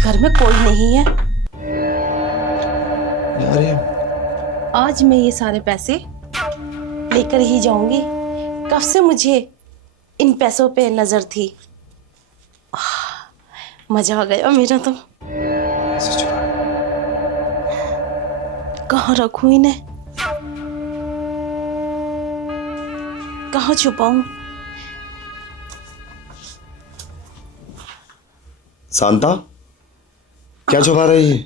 घर में कोई नहीं है। अरे आज मैं ये सारे पैसे लेकर ही जाऊंगी। कब से मुझे इन पैसों पे नजर थी। मजा आ गया मेरा तो। कहाँ रखूं इन्हें, कहाँ छुपाऊं? शांता, क्या छुपा रही है?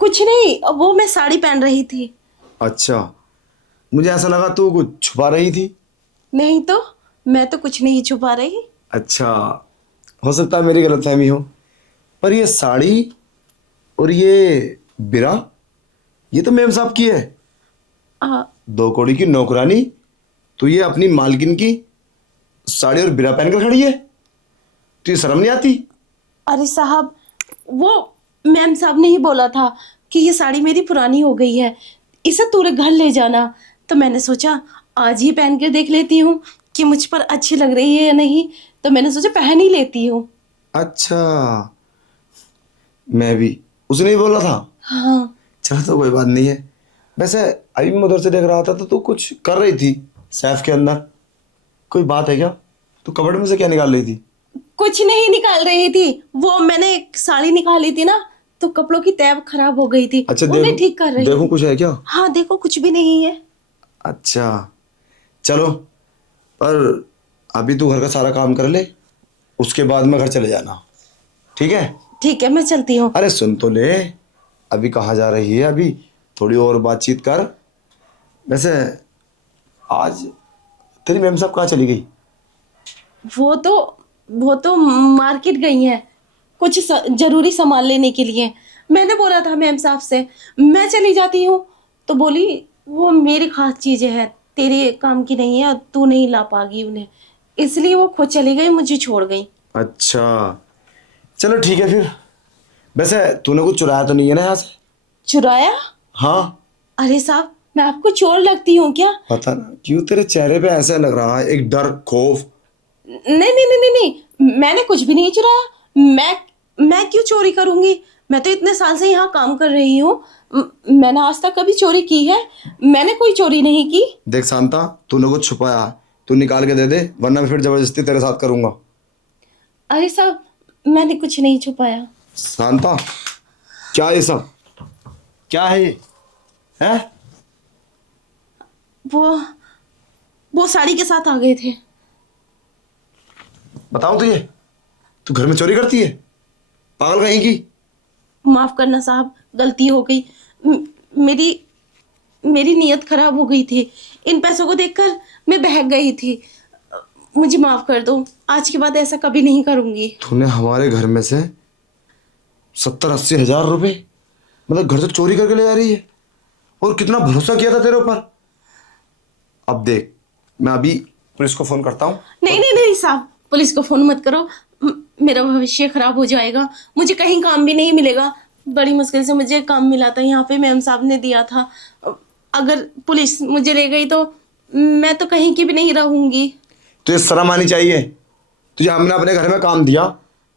कुछ नहीं, वो मैं साड़ी पहन रही थी। अच्छा, मुझे ऐसा लगा तू कुछ छुपा रही थी। नहीं तो, मैं तो कुछ नहीं छुपा रही। अच्छा, हो सकता है मेरी गलतफहमी हो, पर ये साड़ी और ये बिरा, ये तो मेम साहब की है। आ, 2 कौड़ी की नौकरानी, तो ये अपनी मालकिन की साड़ी और बिरा पहनकर खड़ी है। तुझे शर्म नहीं आती? अरे साहब, वो मैम साहब ने ही बोला था कि ये साड़ी मेरी पुरानी हो गई है, इसे पूरे घर ले जाना। तो मैंने सोचा आज ही पहन के देख लेती हूँ कि मुझ पर अच्छी लग रही है या नहीं। तो मैंने सोचा पहन ही लेती हूँ। अच्छा, मैं भी उसने ही बोला था। हाँ। चलो तो कोई बात नहीं है। वैसे अभी मैं उधर से देख रहा था तो तू कुछ कर रही थी सैफ के अंदर। कोई बात है क्या? तू कबर्ड में से क्या निकाल रही थी? कुछ नहीं निकाल रही थी, वो मैंने एक साड़ी निकाली थी ना, तो कपड़ों की तैब खराब हो गई थी। अच्छा, उन्हें ठीक कर रही देखो थी। कुछ है क्या? हाँ देखो, कुछ भी नहीं है। अच्छा चलो, पर अभी तू घर का सारा काम कर ले, उसके बाद में घर चले जाना, ठीक है? ठीक है, मैं चलती हूँ। अरे सुन तो ले, अभी कहाँ जा रही है? अभी थोड़ी और बातचीत कर। वैसे आज तेरी मैम साहब कहाँ चली गई? वो तो वो तो मार्केट गई हैं कुछ जरूरी सामान लेने के लिए। मैंने बोला था मैम साहब से मैं चली जाती हूँ, तो बोली वो मेरी खास चीजें हैं, तेरे काम की नहीं है, तू नहीं ला पागी उन्हें, इसलिए वो खुद चली गई, मुझे छोड़ गई। अच्छा चलो ठीक है फिर। वैसे तूने कुछ चुराया तो नहीं है ना यहाँ से? चुराया? हाँ। अरे साहब, मैं आपको चोर लगती हूँ क्या? पता ना क्यों तेरे चेहरे पे ऐसा लग रहा है, एक डर, खौफ। नहीं नहीं नहीं नहीं नहीं, मैंने कुछ भी नहीं चुराया। मैं क्यों चोरी करूंगी? मैं तो इतने साल से यहाँ काम कर रही हूँ। मैंने आज तक कभी चोरी की है? मैंने कोई चोरी नहीं की। देख शांता, तूने कुछ छुपाया, तू निकाल के दे दे, वरना मैं फिर जबरदस्ती तेरे साथ करूंगा। अरे साहब, मैंने कुछ नहीं छुपाया। शांता, क्या ये सब क्या है ये? है? वो साड़ी के साथ आ गए थे। बताऊं तुझे, तू घर में चोरी करती है, पागल कहीं की? माफ करना साहब, गलती हो गई। मेरी मेरी नीयत खराब हो गई थी। इन पैसों को देखकर मैं बहक गई थी। मुझे माफ कर दो, आज के बाद ऐसा कभी नहीं करूंगी। तूने हमारे घर में से 70-80 हजार रुपए मतलब घर से चोरी करके ले जा रही है, और कितना भरोसा किया था तेरे ऊपर। अब देख, मैं अभी पुलिस को फोन करता हूँ। नहीं नहीं नहीं साहब, पुलिस को फोन मत करो। मेरा भविष्य खराब हो जाएगा, मुझे कहीं काम भी नहीं मिलेगा। बड़ी मुश्किल से मुझे काम मिला था, यहाँ पे मैम साहब ने दिया था। अगर पुलिस मुझे ले गई तो मैं तो कहीं की भी नहीं रहूंगी। तुझे शर्म आनी चाहिए। तुझे हमने अपने घर में काम दिया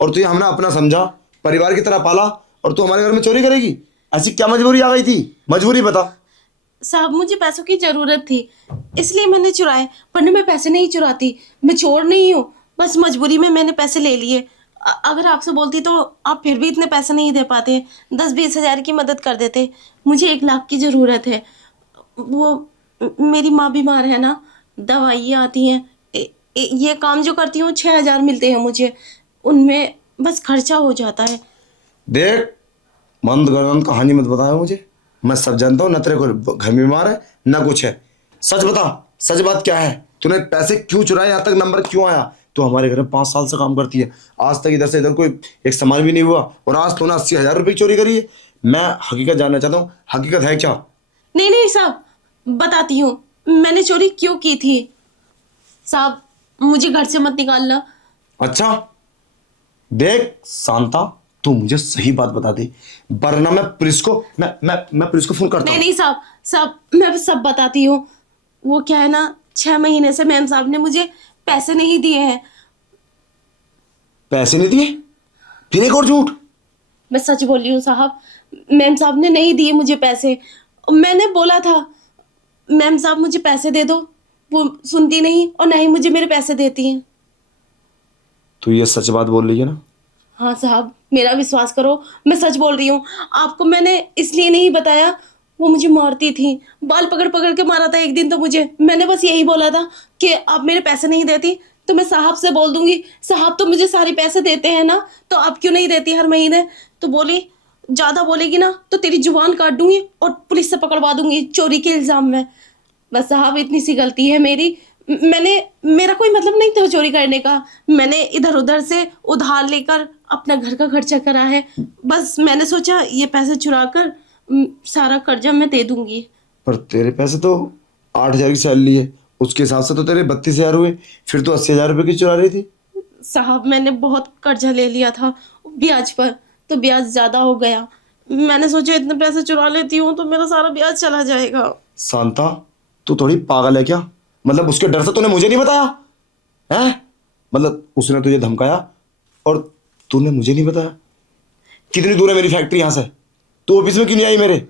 और तुझे हमने अपना समझा, परिवार की तरह पाला, और तू हमारे घर में चोरी करेगी? ऐसी क्या मजबूरी आ गई थी? मजबूरी बता। साहब, मुझे पैसों की जरूरत थी, इसलिए मैंने चुराए, वरना मैं पैसे नहीं चुराती। मैं चोर नहीं हूँ, बस मजबूरी में मैंने पैसे ले लिए। अगर आपसे बोलती तो आप फिर भी इतने पैसे नहीं दे पाते, 10-20 हजार की मदद कर देते। मुझे 1 लाख की जरूरत है। वो मेरी माँ बीमार है ना, दवाइयाँ आती हैं। ये काम जो करती हूँ 6 हजार मिलते हैं मुझे, उनमें बस खर्चा हो जाता है। देख, मंद गर्दन कहानी मत बताया मुझे। मैं सब जानता हूँ, ना तेरे को घर में बीमार है ना कुछ है। सच बता, सच बात क्या है? तूने पैसे क्यों चुराए? यहाँ तक नंबर क्यों आया? तू हमारे घर में 5 साल से काम करती है, आज तक इधर से इधर कोई एक सामान भी नहीं हुआ, और आज तूने 80 हजार रुपये चोरी करी है। मैं हकीकत जानना चाहता हूँ, हकीकत है क्या? नहीं नहीं साहब, बताती हूँ मैंने चोरी क्यों की थी। साहब, मुझे घर से मत निकालना। अच्छा देख शांता, तू मुझे सही बात बता दे, वरना मैं पुलिस को मैं पुलिस को फोन करता नहीं हूँ। नहीं साहब, साहब मैं सब बताती हूँ। वो क्या है ना, 6 महीने से मैम साहब ने मुझे पैसे नहीं दिए हैं। पैसे नहीं दिए? फिर एक और झूठ? मैं सच बोल रही हूँ साहब, मैम साहब ने नहीं दिए मुझे पैसे। मैंने बोला था मैम साहब मुझे पैसे दे दो, वो सुनती नहीं और ना ही मुझे मेरे पैसे देती हैं। तू ये सच बात बोल रही है ना? हाँ साहब, मेरा विश्वास करो, मैं सच बोल रही हूँ। आपको मैंने इसलिए नहीं बताया, वो मुझे मारती थी, बाल पकड़ पकड़ के मारा था एक दिन तो मुझे। मैंने बस यही बोला था कि आप मेरे पैसे नहीं देती तो मैं साहब से बोल दूंगी, साहब तो मुझे सारे पैसे देते हैं ना, तो आप क्यों नहीं देती हर महीने? तो बोली ज्यादा बोलेगी ना तो तेरी जुबान काट दूंगी और पुलिस से पकड़वा दूंगी चोरी के इल्जाम में। बस साहब इतनी सी गलती है मेरी। मैंने मेरा कोई मतलब नहीं था चोरी करने का। मैंने इधर उधर से उधार लेकर अपना घर का खर्चा करा है। बस मैंने सोचा ये पैसे चुरा कर सारा कर्जा मैं दे दूंगी। पर तेरे पैसे तो 8,000 की सैलरी है, उसके हिसाब से तो तेरे 32,000 हुए, फिर तो 80,000 रुपये की चुरा रही थी। साहब मैंने बहुत कर्जा ले लिया था ब्याज पर, तो ब्याज ज्यादा हो गया। मैंने सोचा इतने पैसे चुरा लेती हूँ तो मेरा सारा ब्याज चला जाएगा। शांता, तू थोड़ी पागल है क्या? मतलब उसके डर से तूने मुझे नहीं बताया है? मतलब उसने तुझे धमकाया और तूने मुझे नहीं बताया? कितनी दूर है मेरी फैक्ट्री यहाँ से? तू ऑफिस में क्यों नहीं आई मेरे?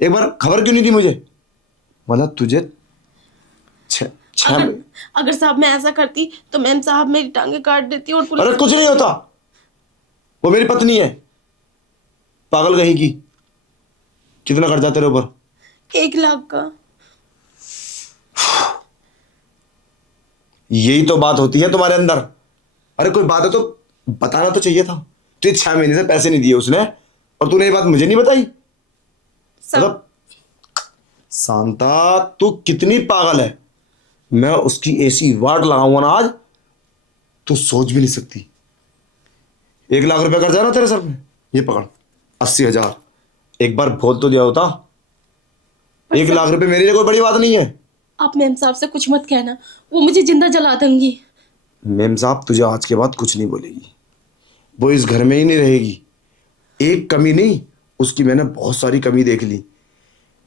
एक बार खबर क्यों नहीं दी मुझे? मतलब तुझे छ- छह अगर अगर साहब मैं ऐसा करती तो मैम साहब मेरी टांगे काट देती और अरे पुलिस। कुछ नहीं होता, वो मेरी पत्नी है, पागल कहीं की। कितना कर्जा तेरे ऊपर? 1 लाख का। यही तो बात होती है तुम्हारे अंदर। अरे कोई बात है तो बताना तो चाहिए था। तुझे 6 महीने से पैसे नहीं दिए उसने और तूने ये बात मुझे नहीं बताई। सब मतलब शांता, तू कितनी पागल है। मैं उसकी ऐसी वाट लगाऊंगा ना आज, तू सोच भी नहीं सकती। 1 लाख रुपए कर्जा ना तेरे सर में, ये पकड़ 80,000। एक बार बोल तो दिया होता। पर 1 लाख रुपए मेरे लिए कोई बड़ी बात नहीं है। आप मैम साहब से कुछ मत कहना, वो मुझे जिंदा जला देंगी। मेम साहब तुझे आज के बाद कुछ नहीं बोलेगी, वो इस घर में ही नहीं रहेगी। एक कमी नहीं, उसकी मैंने बहुत सारी कमी देख ली।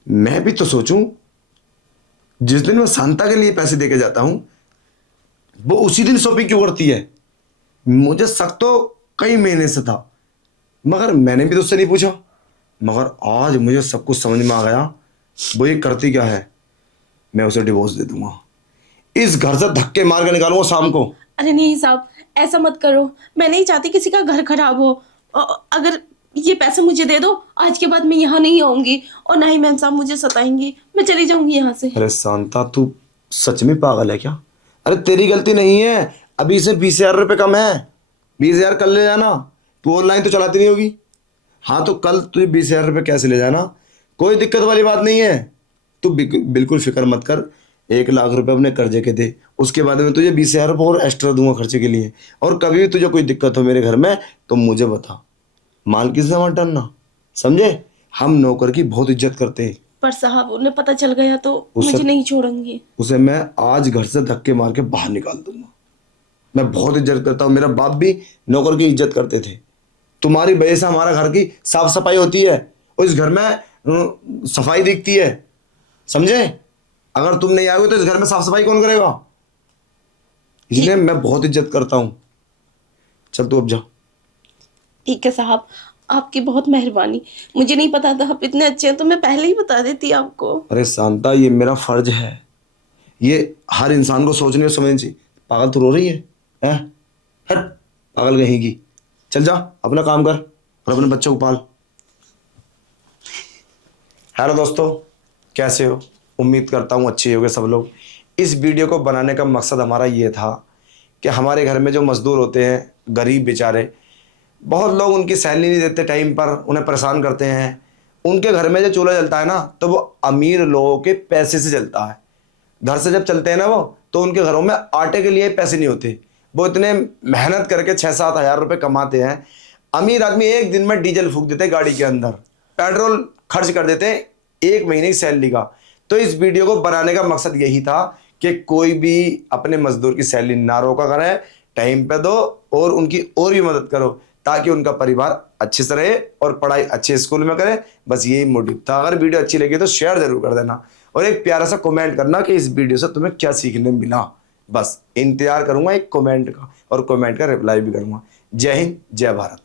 मैं भी तो सोचूं, जिस दिन मैं शांता के लिए पैसे देके जाता हूं वो उसी दिन शॉपिंग क्यों करती है। मुझे शक तो कई महीने से था, मगर मैंने भी तो उससे नहीं पूछा। मगर आज मुझे सब कुछ समझ में आ गया वो ये करती क्या है। मैं उसे डिवोर्स दे दूंगा, इस घर से धक्के मार के निकालूंगा शाम को। अरे नहीं साहब, ऐसा मत करो, मैं नहीं चाहती किसी का घर खराब हो। अगर ये पैसे मुझे दे दो, आज के बाद मैं यहाँ नहीं आऊंगी और ना ही मैम साहब मुझे सताएंगी, मैं चली जाऊंगी यहाँ से। अरे शांता, तू सच में पागल है क्या? अरे तेरी गलती नहीं है, अभी से 20,000 रुपये कम है। 20,000 कल ले जाना। तू ऑनलाइन तो चलाती नहीं होगी? हाँ तो कल तुझे 20,000 रुपये कैसे ले जाना, कोई दिक्कत वाली बात नहीं है। तू बिल्कुल फिक्र मत कर। 1 लाख रुपए अपने कर्जे के दे, उसके बाद में तुझे 20,000 रुपये और एक्स्ट्रा दूंगा खर्चे के लिए। और कभी भी तुझे कोई दिक्कत हो मेरे घर में तो मुझे बता, मालकिन से मत डरना, समझे? हम नौकर की बहुत इज्जत करते हैं। पर साहब उन्हें पता चल गया तो मुझे नहीं छोड़ेंगे। उसे मैं आज घर से धक्के मार के बाहर निकाल दूंगा। मैं बहुत इज्जत करता हूँ, मेरा बाप भी नौकर की इज्जत करते थे। तुम्हारी वजह से हमारा घर की साफ सफाई होती है और इस घर में सफाई दिखती है, समझे? अगर तुम नहीं आओगे तो इस घर में साफ सफाई कौन करेगा? इसलिए मैं बहुत इज्जत करता हूँ। चल तू अब जा। ठीक है साहब, आपकी बहुत मेहरबानी। मुझे नहीं पता था आप इतने अच्छे हैं, तो मैं पहले ही बता देती आपको। अरे शांता, ये मेरा फर्ज है, ये हर इंसान को सोचने और समझनी चाहिए। पागल तू रो रही है, हैं? हट, पागल कहेगी। चल जा, अपना काम कर और अपने बच्चों को पाल। हेलो दोस्तों, कैसे हो? उम्मीद करता हूँ अच्छे होगे सब लोग। इस वीडियो को बनाने का मकसद हमारा ये था कि हमारे घर में जो मजदूर होते हैं, गरीब बेचारे, बहुत लोग उनकी सैलरी नहीं देते टाइम पर, उन्हें परेशान करते हैं। उनके घर में जो चूल्हा जलता है ना, तो वो अमीर लोगों के पैसे से जलता है। घर से जब चलते हैं ना वो, तो उनके घरों में आटे के लिए पैसे नहीं होते। वो इतने मेहनत करके 6-7 हज़ार रुपये कमाते हैं। अमीर आदमी एक दिन में डीजल फूक देते हैं गाड़ी के अंदर, पेट्रोल खर्च कर देते हैं 1 महीने की सैलरी का। तो इस वीडियो को बनाने का मकसद यही था कि कोई भी अपने मजदूर की सैलरी ना रोका करे, टाइम पे दो और उनकी और भी मदद करो, ताकि उनका परिवार अच्छे से रहे और पढ़ाई अच्छे स्कूल में करे। बस यही मोटिव था। अगर वीडियो अच्छी लगी तो शेयर जरूर कर देना और एक प्यारा सा कमेंट करना कि इस वीडियो से तुम्हें क्या सीखने मिला। बस इंतजार करूंगा एक कमेंट का और कमेंट का रिप्लाई भी करूंगा। जय हिंद, जय भारत।